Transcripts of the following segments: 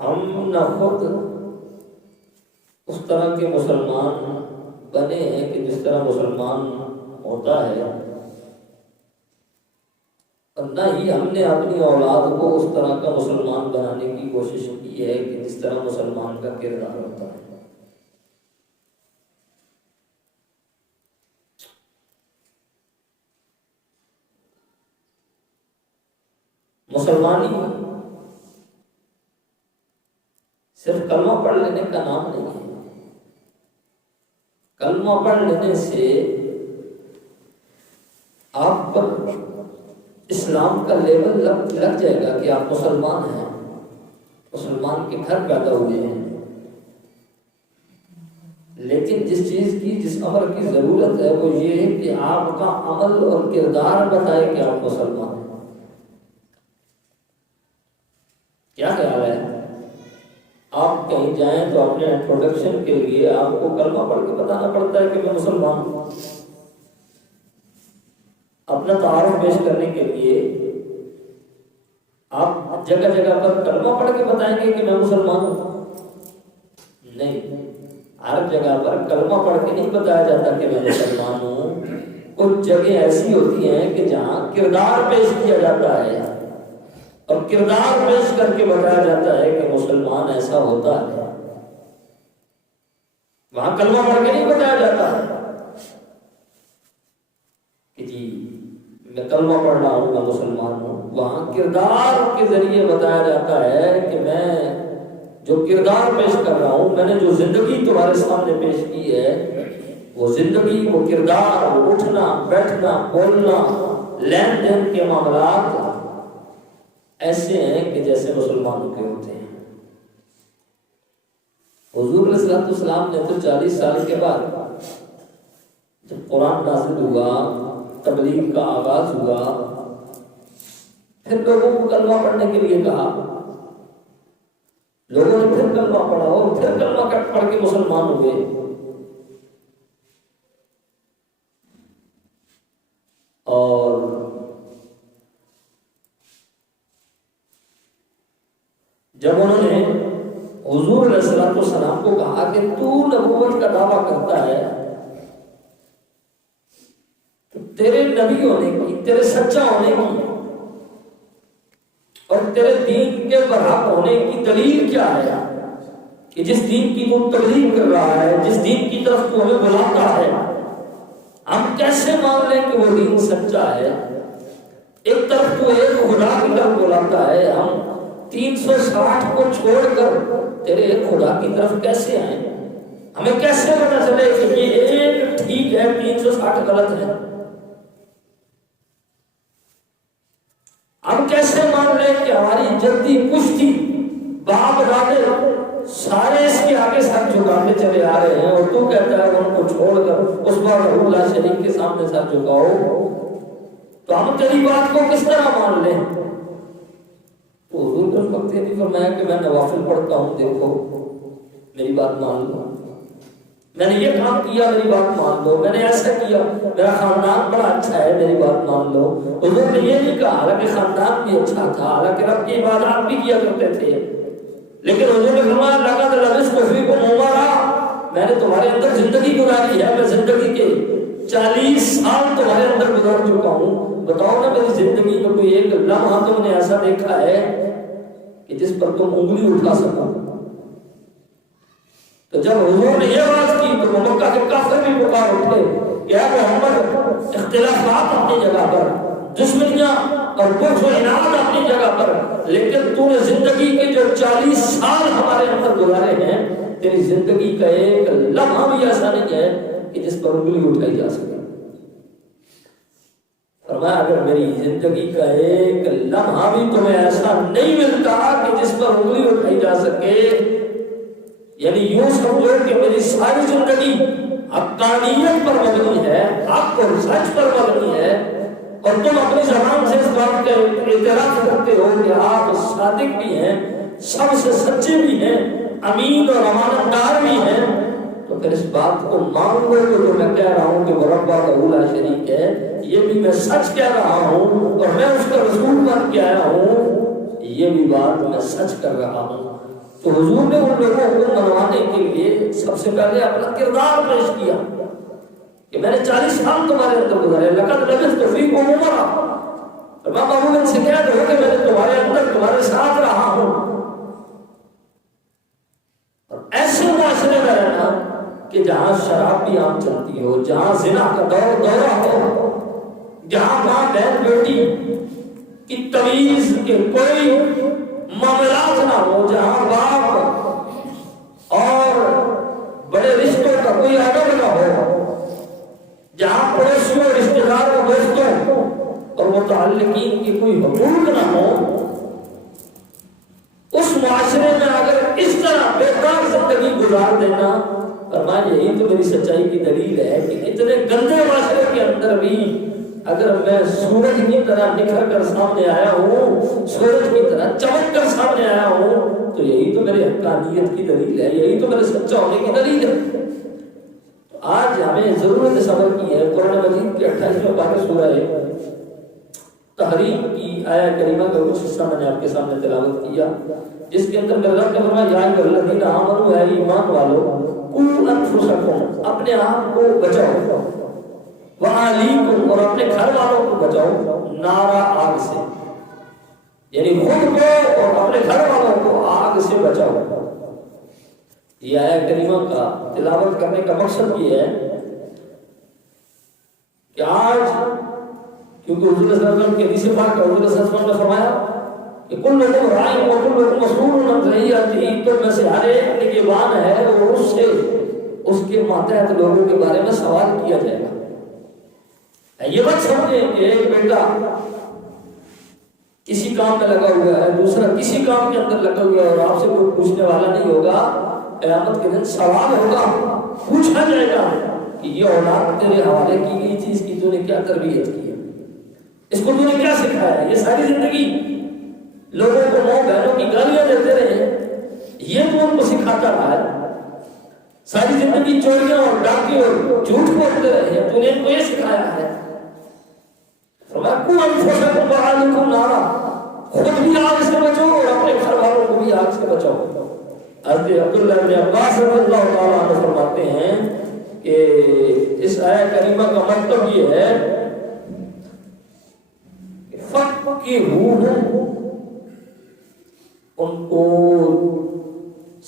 ہم نہ خود اس طرح کے مسلمان بنے ہیں کہ جس طرح مسلمان ہوتا ہے، اور نہ ہی ہم نے اپنی اولاد کو اس طرح کا مسلمان بنانے کی کوشش کی ہے کہ جس طرح مسلمان کا کردار ہوتا ہے۔ مسلمانی صرف کلمہ پڑھ لینے کا نام نہیں ہے۔ کلمہ پڑھ لینے سے آپ پر اسلام کا لیول لگ جائے گا کہ آپ مسلمان ہیں، مسلمان کے گھر پیدا ہوئے ہیں، لیکن جس چیز کی، جس امر کی ضرورت ہے وہ یہ ہے کہ آپ کا عمل اور کردار بتائے کہ آپ مسلمان ہیں۔ کیا خیال ہے؟ آپ کہیں جائیں تو اپنے انٹروڈکشن کے لیے آپ کو کلمہ پڑھ کے بتانا پڑتا ہے کہ میں مسلمان ہوں۔ اپنا تعارف پیش کرنے کے لیے آپ جگہ جگہ پر کلمہ پڑھ کے بتائیں گے کہ میں مسلمان ہوں؟ نہیں، ہر جگہ پر کلمہ پڑھ کے نہیں بتایا جاتا کہ میں مسلمان ہوں۔ کچھ جگہ ایسی ہوتی ہیں کہ جہاں کردار پیش کیا جاتا ہے، اور کردار پیش کر کے بتایا جاتا ہے کہ مسلمان ایسا ہوتا ہے، وہاں کلمہ پڑھ کے نہیں بتایا جاتا کہ جی میں کلمہ پڑھ رہا ہوں، میں مسلمان ہوں۔ وہاں کردار کے ذریعے بتایا جاتا ہے کہ میں جو کردار پیش کر رہا ہوں، میں نے جو زندگی تمہارے سامنے پیش کی ہے، وہ زندگی، وہ کردار، وہ اٹھنا بیٹھنا بولنا لین دین کے معاملات ایسے ہیں کہ جیسے مسلمانوں کے ہوتے ہیں۔ حضور علیہ الصلوۃ والسلام نے تو 40 سال کے بعد جب قرآن نازل ہوا، تبلیغ کا آغاز ہوا، پھر لوگوں کو کلمہ پڑھنے کے لیے کہا، لوگوں نے پھر کلمہ پڑھا اور پھر کلمہ پڑھ کے مسلمان ہوئے۔ اور جب انہوں نے حضور علیہ الصلوۃ والسلام کو کہا کہ تو نبوت کا دعویٰ کرتا ہے، تو تیرے نبی ہونے کی، تیرے سچا ہونے کی اور تیرے دین کے برحق ہونے کی دلیل کیا ہے کہ جس دین کی تو تبلیغ کر رہا ہے، جس دین کی طرف تو ہمیں بلاتا ہے، ہم کیسے مان لیں کہ وہ دین سچا ہے؟ ایک طرف تو ایک خدا کی طرف بلاتا ہے، ہم 360 کو چھوڑ کر تیرے ایک خدا کی طرف کیسے آئیں؟ ہمیں کیسے پتا چلے کہ یہ ایک ٹھیک ہے 360 غلط ہے؟ ہم کیسے مان لیں کہ ہماری جدی پشتی باپ دادے سارے اس کے آگے سر جھکاتے چلے آ رہے ہیں، اور تو کہتا ہے ان کو چھوڑ کر اس بار اللہ شریف کے سامنے سر جھکاؤ؟ تو ہم تیری بات کو کس طرح مان لیں؟ تو حضور نے اس وقت یہ نہیں فرمایا کہ میں نوافل پڑھتا ہوں، دیکھو میری بات مان لو، میں نے یہ کام کیا میری بات مان لو، میں نے ایسا کیا، میرا خاندان بڑا اچھا ہے میری بات مان لو۔ حضور نے یہ نہیں کہا، حالانکہ خاندان بھی اچھا تھا، حالانکہ رب کی عبادات بھی کیا کرتے تھے، لیکن حضور نے فرمایا لقد لبثت فیکم عمرا، میں نے تمہارے اندر زندگی گزاری ہے، میں زندگی کے 40 سال تمہارے اندر گزار چکا ہوں، بتاؤ نا میری زندگی میں کوئی ایک لمحہ تم نے ایسا دیکھا ہے کہ جس پر تم انگلی اٹھا سکو؟ تو جب حضور نے یہ بات کی تو مکہ کے کافر بھی پکار اٹھے کہ اے محمد، اختلافات اپنی جگہ پر، دشمنیاں اور بغض و عناد اپنی جگہ پر، لیکن تو نے زندگی کے جو 40 سال ہمارے اندر گزارے ہیں، تیری زندگی کا ایک لمحہ بھی ایسا نہیں ہے کہ جس پر انگلی اٹھائی جا سکے۔ فرمایا اگر میری زندگی کا ایک لمحہ بھی تمہیں ایسا نہیں ملتا کہ جس پر انگلی اٹھائی جا سکے، یعنی یوں سمجھو کہ میری ساری زندگی حقانیت پر مبنی ہے، حق اور سچ پر مبنی ہے، اور تم اپنی زبان سے اس بات کا اعتراف کرتے ہو کہ آپ صادق بھی ہیں، سب سے سچے بھی ہیں، امین اور امانت دار بھی ہیں، تو پھر اس بات کو مان لو کہ جو میں کہہ رہا ہوں کہ وہ رب لا شریک ہے، یہ بھی میں سچ کہہ رہا ہوں، اور میں اس کا رسول بن کے آیا ہوں، یہ بھی بات میں سچ کر رہا ہوں۔ تو حضور نے ان لوگوں کو منوانے کے لیے سب سے پہلے اپنا کردار پیش کیا کہ میں نے 40 سال تمہارے اندر گزارے، لقد لبثت فیکم عمرا، اور میں معمولاً سے کہہ دوں کہ میں نے تمہارے اندر تمہارے ساتھ رہا ہوں. اور ایسے معاشرے میں رہنا کہ جہاں شراب بھی عام چلتی ہو، جہاں زنا کا دورہ ہو، جہاں ماں بہن بیٹی کی تمیز کے کوئی معاملات نہ ہو، جہاں باپ اور بڑے رشتوں کا کوئی ادب نہ ہو، جہاں پڑوسیوں رشتہ داروں دوستوں اور متعلقین کی کوئی حقوق نہ ہو، اس معاشرے میں اگر اس طرح بیکار زندگی گزار دینا، فرمایا یہی تو میری سچائی کی دلیل ہے کہ اتنے گندے معاشرے کے اندر بھی اگر میں سورج کی طرح نکھر کر سامنے آیا ہوں، سورج کی طرح چمک کر سامنے آیا ہوں، تو یہی تو میرے حقانیت کی دلیل ہے، یہی تو میرے سچا ہونے کی دلیل ہے. آج ہمیں ضرورت صبر کی ہے. قرآن مجید کے 28ویں پارے سورہ تحریم کی آیہ کریمہ کا کچھ حصہ میں نے آپ کے سامنے تلاوت کیا، جس کے اندر میرے رب نے فرمایا یا ایھا الذین آمنوا، اے ایمان والو، قوا انفسکم، اپنے آپ کو بچاؤ، وَأَهْلِیکُم، اور اپنے گھر والوں کو بچاؤ، نارا، آگ سے، یعنی خود کو اور اپنے گھر والوں کو آگ سے بچاؤ. یہ آیہ کریمہ کا تلاوت کرنے کا مقصد یہ ہے کہ آج کیونکہ حضور صلی اللہ علیہ وسلم کے حدیث پاک کا حضور صلی اللہ علیہ وسلم نے فرمایا کہ کلکم راع وکلکم مسئول عن رعیتہ، تو میں سے ہر ایک نگہبان ہے اور اس سے اس کے ماتحت لوگوں کے بارے میں سوال کیا جائے گا. یہ مت سمجھیں کہ ایک بیٹا کسی کام میں لگا ہوا ہے، دوسرا کسی کام کے اندر لگا ہوا ہے اور آپ سے کوئی پوچھنے والا نہیں ہوگا. قیامت کے دن سوال ہوگا، پوچھا جائے گا کہ یہ اولاد تیرے حوالے کی گئی تھی، اس کی تو نے کیا تربیت کی ہے، اس کو تو نے کیا سکھایا. یہ ساری زندگی لوگوں کو ماں بہنوں کی گالیاں دیتے رہے، یہ تو ان کو سکھاتا رہا ہے. ساری زندگی چوریاں اور ڈاکے اور جھوٹ بولتے رہے، تو نے ان کو یہ سکھایا ہے. فرمایا قوا انفسکم وأهلیکم نارا، خود بھی آگ سے بچو اور اپنے گھر والوں کو بھی آگ سے بچاؤ. حضرت عبداللہ بن عباس رضی اللہ تعالیٰ عنہ فرماتے ہیں کہ اس آیہ کریمہ کا مطلب یہ ہے کہ فقہوہم، ان کو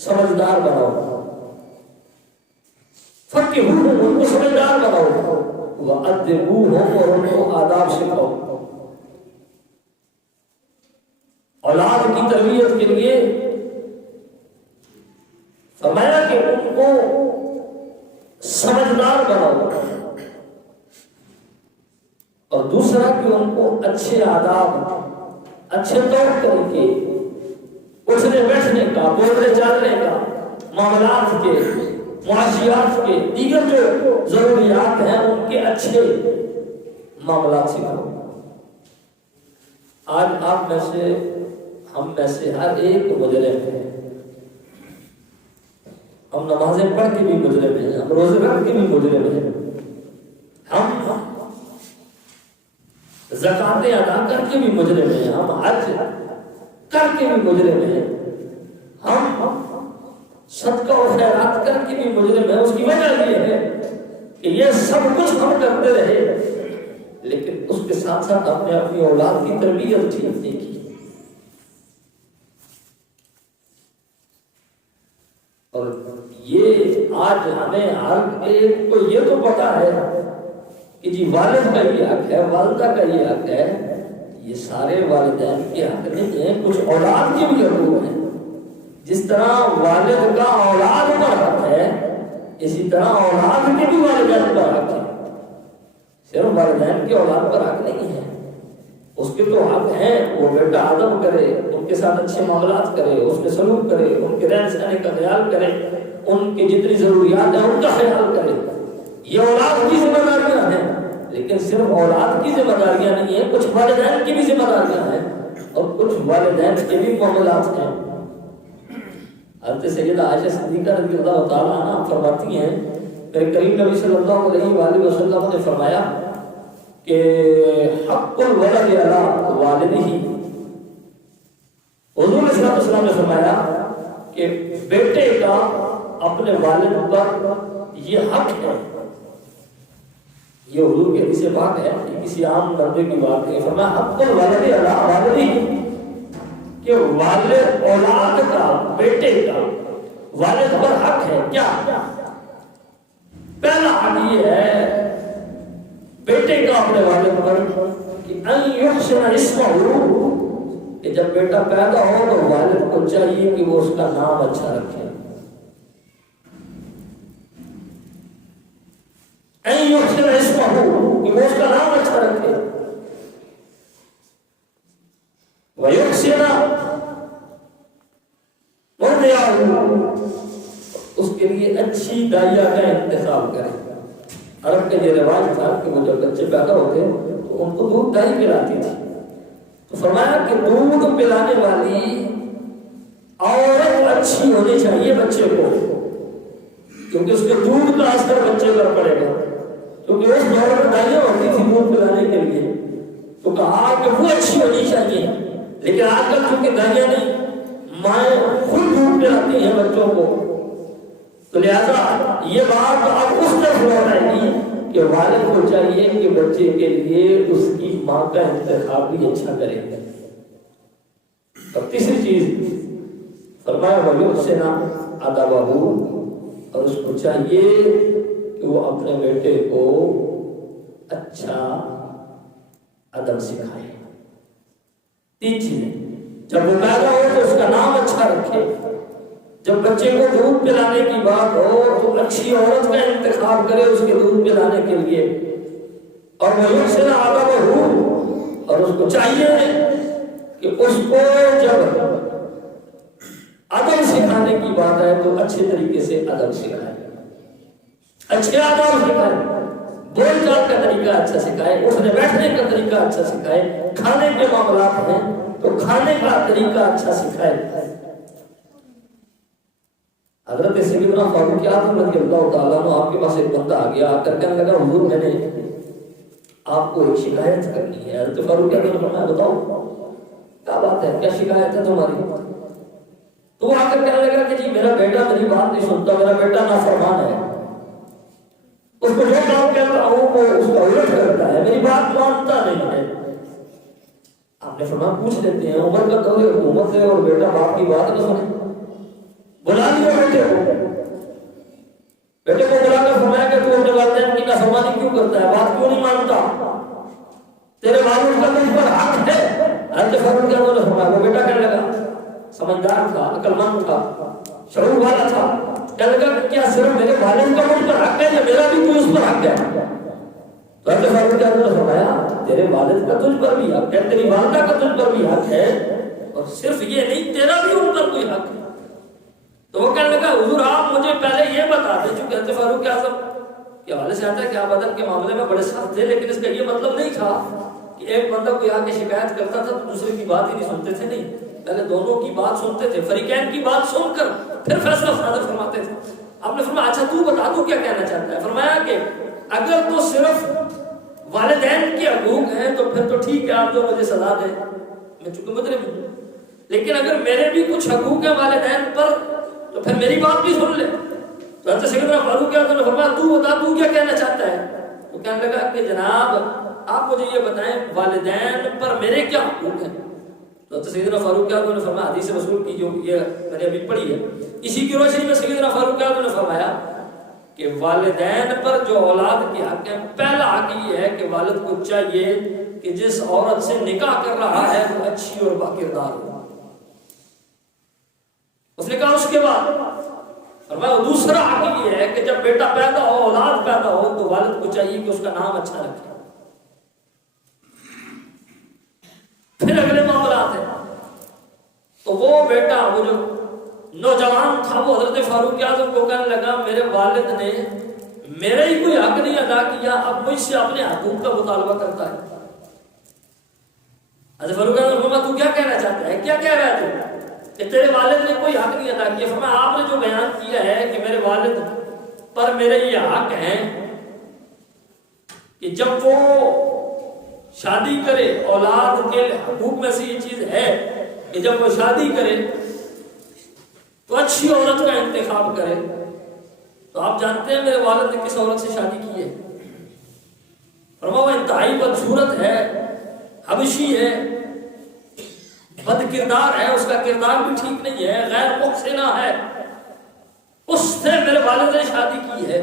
سمجھدار بناؤ، فقہوہم، ان کو سمجھدار بناؤ، وَأَدِّبُوہم، اور ان کو آداب سکھاؤ. اولاد کی تربیت کے لیے فرمایا کہ ان کو سمجھدار بناؤ، اور دوسرا کہ ان کو اچھے آداب، اچھے طور طریقے، اٹھنے بیٹھنے کا، بولنے چالنے کا، معاملات کے، معاشیات کے، دیگر جو ضروریات ہیں ان کے اچھے معاملات سکھاؤ. آج آپ میں سے، ہم میں سے ہر ایک مجرم ہے. ہم نمازیں پڑھ کے بھی مجرم ہیں، ہم روزے رکھ کے بھی مجرم ہیں، ہم زکاتیں ادا کر کے بھی مجرم ہیں، ہم حج کر کے بھی مجرم ہیں، ہم صدقہ و خیرات کر کے بھی مجرم ہیں. اس کی وجہ یہ ہے کہ یہ سب کچھ ہم کرتے رہے، لیکن اس کے ساتھ ساتھ ہم نے اپنی اولاد کی تربیت ٹھیک نہیں کی. اور یہ آج ہمیں ہر ایک کو یہ تو پتا ہے کہ جی والد کا یہ حق ہے، والدہ کا یہ حق ہے. یہ سارے والدین کے حق نہیں ہیں، کچھ اولاد کے بھی حقوق ہیں. جس طرح والد کا اولاد پر حق ہے، اسی طرح اولاد کے بھی والدین پر حق ہے. صرف والدین کے اولاد پر حق نہیں ہے، اس کے تو حق ہیں. وہ بیٹا ادب کرے، ان کے ساتھ اچھے معاملات کرے، اس میں سلوک کرے، ان کے رہن سہنے کا خیال کرے، ان کی جتنی ضروریات ہیں ان کا خیال کرے. یہ اولاد کی ذمہ داریاں ہیں، لیکن صرف اولاد کی ذمہ داریاں نہیں ہیں، کچھ والدین کی بھی ذمہ داریاں ہیں اور کچھ والدین کے بھی معاملات ہیں. حضرت سیدہ عائشہ صدیقہ رضی اللہ تعالیٰ عنہ فرماتی ہیں میرے کریم نبی صلی اللہ علیہ وآلہ وسلم نے فرمایا کہ حق الولد علی والدہ، حضور صلی اللہ علیہ وسلم نے فرمایا کہ بیٹے کا اپنے والد پر یہ حق ہے. یہ حضور کی حدیث پاک ہے، یہ کسی عام بندے کی بات نہیں. فرمایا حق الوالد علی والدہ، کہ والد اولاد کا، بیٹے کا والد پر حق ہے. کیا؟ پہلا حق یہ ہے بیٹے کا اپنے والد پر کہ ان یحسن اسمہ، کہ جب بیٹا پیدا ہو تو والد کو چاہیے کہ وہ اس کا نام اچھا رکھے. ان یحسن اسمہ، کہ وہ اس کا نام اچھا رکھے. ویحسن مرضعہ، اس کے لیے اچھی دائیا کا انتخاب کرے. عرب کا یہ رواج تھا کہ وہ جب بچے پیدا ہوتے تو ان کو دودھ دہی پلاتی تھی. تو فرمایا کہ دودھ پلانے والی عورت اچھی ہونی چاہیے بچے کو، کیونکہ اس کے دودھ کا اثر بچے پر پڑے گا. کیونکہ اس دور میں دائیاں ہوتی تھی دودھ پلانے کے لیے، تو کہا کہ وہ اچھی ہونی چاہیے. لیکن آج کل چونکہ دائیاں نہیں، مائیں خود دودھ پلاتی ہیں بچوں کو، تو لہذا یہ بات اب اس طرف لوٹ آئے گی کہ والد کو چاہیے کہ بچے کے لیے اس کی ماں کا انتخاب بھی اچھا کرے. اور تیسری چیز فرمایا وَيُحْسِنَ أَدَبَهُ، اور اس کو چاہیے کہ وہ اپنے بیٹے کو اچھا ادب سکھائے. تین چیزیں، جب وہ پیدا ہو تو اس کا نام اچھا رکھے، جب بچے کو دودھ پلانے کی بات ہو تو اچھی عورت کا انتخاب کرے اس کے دودھ پلانے کے لیے. اور وَيُحْسِنَ أَدَبَهُ، اور اس کو چاہیے کہ اس کو جب ادب سکھانے کی بات ہے تو اچھے طریقے سے ادب سکھائے، اچھے آداب سکھائے، بول چال کا طریقہ اچھا سکھائے، اٹھنے بیٹھنے کا طریقہ اچھا سکھائے، کھانے کے معاملات ہیں تو کھانے کا طریقہ اچھا سکھائے. حضرت سیدنا فاروق اعظم رضی اللہ تعالیٰ عنہ، آپ کے پاس ایک بندہ آ گیا، آ کر کہنے لگا حضور میں نے آپ کو ایک شکایت کرنی ہے. حضرت فاروق اعظم نے فرمایا بتاؤ کیا بات ہے، کیا شکایت ہے تمہاری؟ تو وہ آ کر کہنے لگا کہ جی میرا بیٹا میری بات نہیں سنتا، میرا بیٹا نافرمان ہے، اس کو جو کام کہتا ہوں وہ اس کا الٹ کرتا ہے، میری بات مانتا نہیں ہے. آپ نے فرمایا پوچھ لیتے ہیں، عمر کا دور حکومت ہے اور بیٹا باپ کی بات نہ سنے. بلا لیا بیٹے کو، بیٹے کو بلا کر فرمایا کہ تو اپنے والدین کی نافرمانی کیوں کرتا ہے، بات کیوں نہیں مانتا، تیرے والد کا تجھ پر حق ہے. حضرت فاروق نے فرمایا، وہ بیٹا کہنے لگا، سمجھدار تھا، عقل مند تھا، شعور والا تھا، کہنے لگا کہ کیا صرف میرے والد کا مجھ پر حق ہے یا میرا بھی تو اس پر حق ہے؟ تو حضرت فاروق نے فرمایا تیرے والد کا تجھ پر بھی حق ہے، تیری والدہ کا تجھ پر بھی حق ہے، اور صرف یہ نہیں تیرا بھی ان پر کوئی حق ہے. تو وہ کہنے لگا حضور آپ مجھے پہلے یہ بتا دیں، چونکہ حضرت فاروق اعظم کے حوالے سے آتا ہے کہ آپ ادب کے معاملے میں بڑے سخت تھے، لیکن اس کا یہ مطلب نہیں تھا کہ ایک بندہ کوئی آ کے شکایت کرتا تھا تو دوسرے کی بات ہی نہیں سنتے تھے. نہیں، پہلے دونوں کی بات سنتے تھے، فریقین کی بات سن کر پھر فیصلہ صادر فرماتے تھے. آپ نے فرمایا اچھا تو بتا دو کیا کہنا چاہتا ہے. فرمایا کہ اگر تو صرف والدین کے حقوق ہیں تو پھر تو ٹھیک ہے، آپ جو مجھے سزا دیں، میں چونکہ مجرم ہوں، لیکن اگر میرے بھی کچھ حقوق ہیں والدین پر تو پھر میری بات بھی سن لے. تو حضرت سیدنا فاروق اعظم نے فرمایا تو بتا تو کیا کہنا چاہتا ہے. وہ کہنے لگا کہ جناب آپ مجھے یہ بتائیں والدین پر میرے کیا حقوق ہیں. تو حضرت سیدنا فاروق اعظم نے فرمایا حدیث رسول کی جو یہ میں نے ابھی پڑھی ہے اسی کی روشنی میں سیدنا فاروق اعظم نے فرمایا کہ والدین پر جو اولاد کے حق ہیں، پہلا حق یہ ہے کہ والد کو چاہیے کہ جس عورت سے نکاح کر رہا ہے وہ اچھی اور باکردار ہو. اس نے کہا اس کے بعد فرمایا دوسرا حق یہ ہے کہ جب بیٹا پیدا ہو، اولاد پیدا ہو تو والد کو چاہیے کہ اس کا نام اچھا رکھے. پھر اگلے معاملات ہیں تو وہ بیٹا وہ جو نوجوان تھا وہ حضرت فاروق اعظم کو کہنے لگا میرے والد نے میرا ہی کوئی حق نہیں ادا کیا، اب مجھ سے اپنے حقوق کا مطالبہ کرتا ہے. حضرت فاروق اعظم نے فرمایا تو کیا کہنا چاہتا ہے، کیا کہہ رہا ہے کہ تیرے والد نے کوئی حق نہیں ادا کیا. فرمایا آپ نے جو بیان کیا ہے کہ میرے والد پر میرے یہ حق ہیں کہ جب وہ شادی کرے، اولاد کے حقوق میں سے یہ چیز ہے کہ جب وہ شادی کرے تو اچھی عورت کا انتخاب کرے. تو آپ جانتے ہیں میرے والد نے کس عورت سے شادی کی ہے؟ فرمایا وہ انتہائی بدصورت ہے، حبشی ہے، بد کردار ہے، اس کا کردار بھی ٹھیک نہیں ہے، غیر محسنہ ہے، اس سے میرے والد نے شادی کی ہے.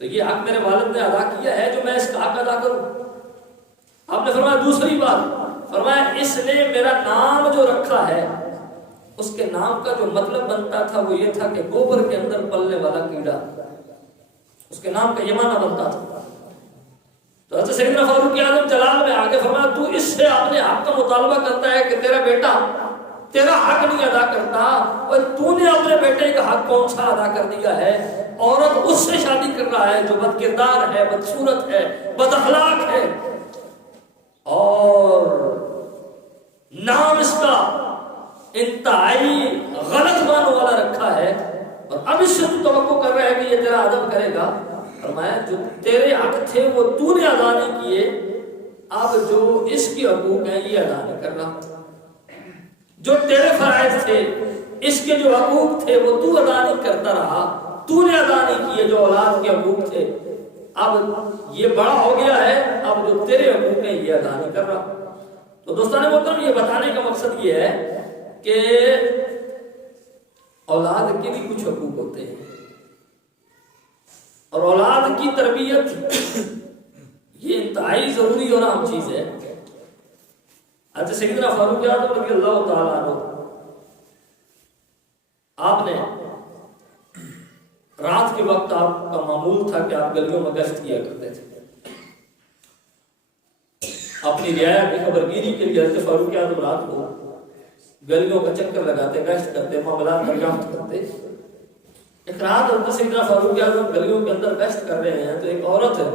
تو یہ حق میرے والد نے ادا کیا ہے جو میں اس کا حق ادا کروں. آپ نے فرمایا دوسری بات، فرمایا اس نے میرا نام جو رکھا ہے اس کے نام کا جو مطلب بنتا تھا وہ یہ تھا کہ گوبر کے اندر پلنے والا کیڑا، اس کے نام کا یہ معنی بنتا تھا. تو حضرت سیدنا فاروق اعظم جلال میں آگے فرمایا تو اس سے اپنے حق کا مطالبہ کرتا ہے کہ تیرا بیٹا تیرا حق نہیں ادا کرتا، اور تو نے اپنے بیٹے کا حق کون سا ادا کر دیا ہے؟ عورت اس سے شادی کر رہا ہے جو بد کردار ہے، بدصورت ہے، بد اخلاق ہے، اور نام اس کا انتہائی غلط معنی والا رکھا ہے، اور اب اس سے تو توقع کر رہا ہے کہ یہ تیرا ادب کرے گا. فرمایا جو تیرے حق تھے وہ تو نے ادا نہیں کیے، اب جو اس کی حقوق ہیں یہ ادا نہیں کر رہا. جو تیرے فرائض تھے، اس کے جو حقوق تھے وہ تو ادا نہیں کرتا رہا، تو نے ادا نہیں کیے جو اولاد کے حقوق تھے. اب یہ بڑا ہو گیا ہے، اب جو تیرے حقوق ہیں یہ ادا نہیں کر رہا. تو دوستان محترم یہ بتانے کا مقصد یہ ہے کہ اولاد کے بھی کچھ حقوق ہوتے ہیں، اور اولاد کی تربیت یہ انتہائی ضروری اور اہم چیز ہے. حضرت سیدنا فاروق اعظم رضی اللہ تعالیٰ عنہ آپ نے رات کے وقت آپ کا معمول تھا کہ آپ گلیوں میں گشت کیا کرتے تھے. اپنی رعایا کی خبرگیری کے لیے حضرت فاروق اعظم رات کو گلیوں کا چکر لگاتے، گشت کرتے، معاملات دریافت کرتے. ایک رات حضرت سیدنا فاروق اعظم گلیوں کے اندر گشت کر رہے ہیں تو ایک عورت ہے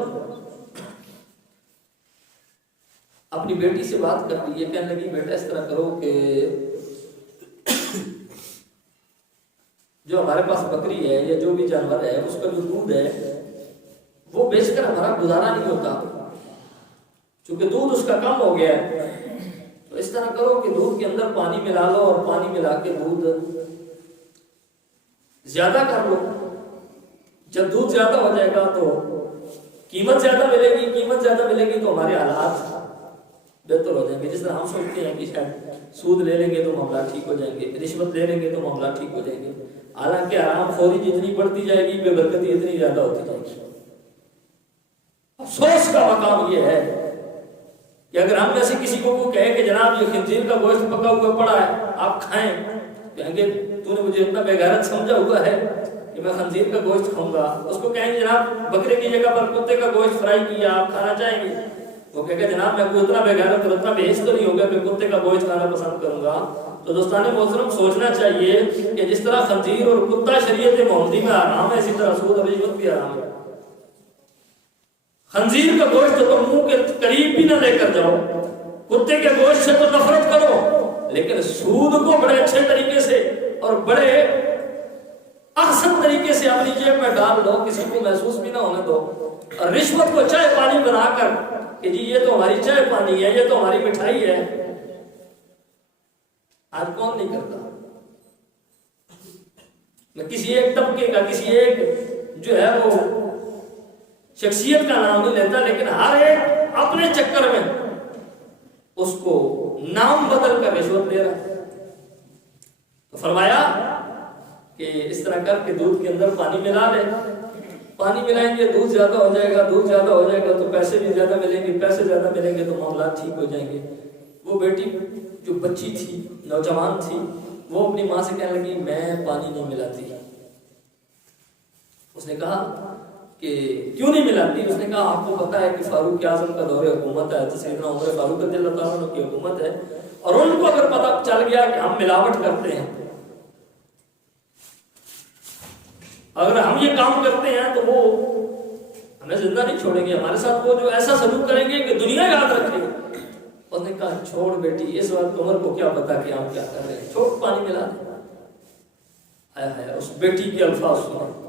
اپنی بیٹی سے بات کر رہی ہے، کہنے لگی بیٹا اس طرح کرو کہ جو ہمارے پاس بکری ہے یا جو بھی جانور ہے اس کا جو دودھ ہے وہ بیچ کر ہمارا گزارا نہیں ہوتا، چونکہ دودھ اس کا کم ہو گیا ہے. تو اس طرح کرو کہ دودھ کے اندر پانی ملا لو اور پانی ملا کے دودھ زیادہ کر لو. جب دودھ زیادہ ہو جائے گا تو قیمت زیادہ ملے گی، قیمت زیادہ ملے گی تو ہمارے حالات بہتر ہو جائیں گے. جس طرح ہم سوچتے ہیں کہ شاید سود لے لیں گے تو معاملات ٹھیک ہو جائیں گے، رشوت لے لیں گے تو معاملات ٹھیک ہو جائیں گے، حالانکہ حرام خوری جتنی بڑھتی جائے گی بے برکتی اتنی زیادہ ہوتی جائے گی. افسوس کا مقام یہ ہے کہ اگر ہم میں سے کسی کو کہے کہ جناب یہ خنزیر کا گوشت پکا ہوا پڑا ہے آپ کھائیں، کہیں گے تو نے مجھے اتنا بے غیرت سمجھا ہوا ہے کہ میں خنزیر کا گوشت کھاؤں گا. اس کو کہیں جناب بکرے کی جگہ پر کتے کا گوشت فرائی کیا آپ کھانا چاہیں گے، وہ کہے گا جناب میں کوئی اتنا بے غیرت اور اتنا بے حس تو نہیں ہوگا کہ کتے کا گوشت کھانا پسند کروں گا. تو دوستان محترم سوچنا چاہیے کہ جس طرح خنزیر اور کتا شریعت محمدی میں حرام ہے اسی طرح سود اور رشوت بھی حرام ہے. خنزیر کا گوشت تو منہ کے قریب بھی نہ لے کر جاؤ، کتے کے گوشت سے تو نفرت کرو، لیکن سود کو بڑے اچھے طریقے سے اور بڑے احسن طریقے سے اپنی جیب میں ڈال دو، کسی کو محسوس بھی نہ ہونے دو. اور رشوت کو چائے پانی بنا کر کہ جی یہ تو ہماری چائے پانی ہے، یہ تو ہماری مٹھائی ہے، آج کون نہیں کرتا؟ میں کسی ایک طبقے کا، کسی ایک جو ہے وہ شخصیت کا نام نہیں لیتا، لیکن ہر ایک اپنے چکر میں اس کو نام بدل کر رشوت دے رہا ہے. تو فرمایا کہ اس طرح کر کے دودھ کے اندر پانی ملا لے، پانی ملائیں گے دودھ زیادہ ہو جائے گا، دودھ زیادہ ہو جائے گا تو پیسے بھی زیادہ ملیں گے، پیسے زیادہ ملیں گے تو معاملات ٹھیک ہو جائیں گے. وہ بیٹی جو بچی تھی، نوجوان تھی، وہ اپنی ماں سے کہنے لگی میں پانی نہیں ملاتی. اس نے کہا کہ کیوں نہیں ملاتی؟ اس نے کہا آپ کو پتا ہے کہ فاروق اعظم کا دور حکومت ہے، سیدنا عمر فاروق رضی اللہ تعالیٰ عنہ کی حکومت ہے، اور ان کو اگر پتہ چل گیا کہ ہم ملاوٹ کرتے ہیں، اگر ہم یہ کام کرتے ہیں تو وہ ہمیں زندہ نہیں چھوڑیں گے، ہمارے ساتھ وہ جو ایسا سلوک کریں گے کہ دنیا یاد رکھے. اس نے کہا چھوڑ بیٹی، اس وقت عمر کو کیا پتا کہ ہم کیا کر رہے ہیں، چھوڑ پانی ملا دیں. اس بیٹی کے الفاظ سنیں.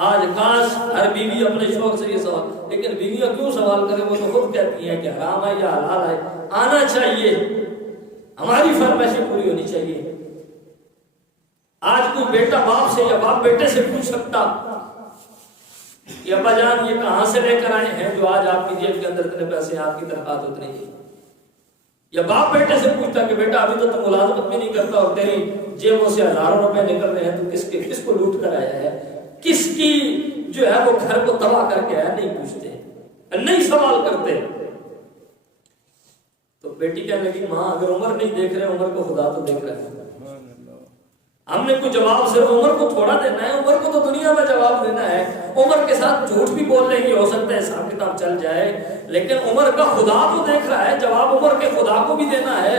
آج کاش ہر بیوی اپنے شوق سے یہ سوال، لیکن بیویاں کیوں سوال کریں؟ وہ تو خود کہتی ہیں کہ حرام ہے یا حلال ہے، آنا چاہیے، ہماری فرمائشیں پوری ہونی چاہیے. آج کوئی بیٹا باپ سے یا باپ بیٹے سے پوچھ سکتا کہ ابا جان یہ کہاں سے لے کر آئے ہیں جو آج آپ کی جیب کے اندر اتنے پیسے ہیں، آپ کی تنخواہ اتنی ہے؟ یا باپ بیٹے سے پوچھتا کہ بیٹا ابھی تو تم ملازمت بھی نہیں کرتا اور تیری جیبوں سے ہزاروں روپے نکل رہے ہیں، تو کس کو لوٹ کر آیا ہے، کس کی جو ہے وہ گھر کو تباہ کر کے آیا؟ نہیں پوچھتے، نہیں سوال کرتے۔ تو بیٹی کہنے لگی ماں اگر عمر نہیں دیکھ رہے، عمر کو خدا تو دیکھ رہا ہے، ہم نے کوئی جواب صرف عمر کو تھوڑا دینا ہے، عمر کو تو دنیا میں جواب دینا ہے۔ عمر کے ساتھ جھوٹ بھی بول لیں گے، ہو سکتا ہے حساب کتاب چل جائے، لیکن عمر کا خدا تو دیکھ رہا ہے، جواب عمر کے خدا کو بھی دینا ہے۔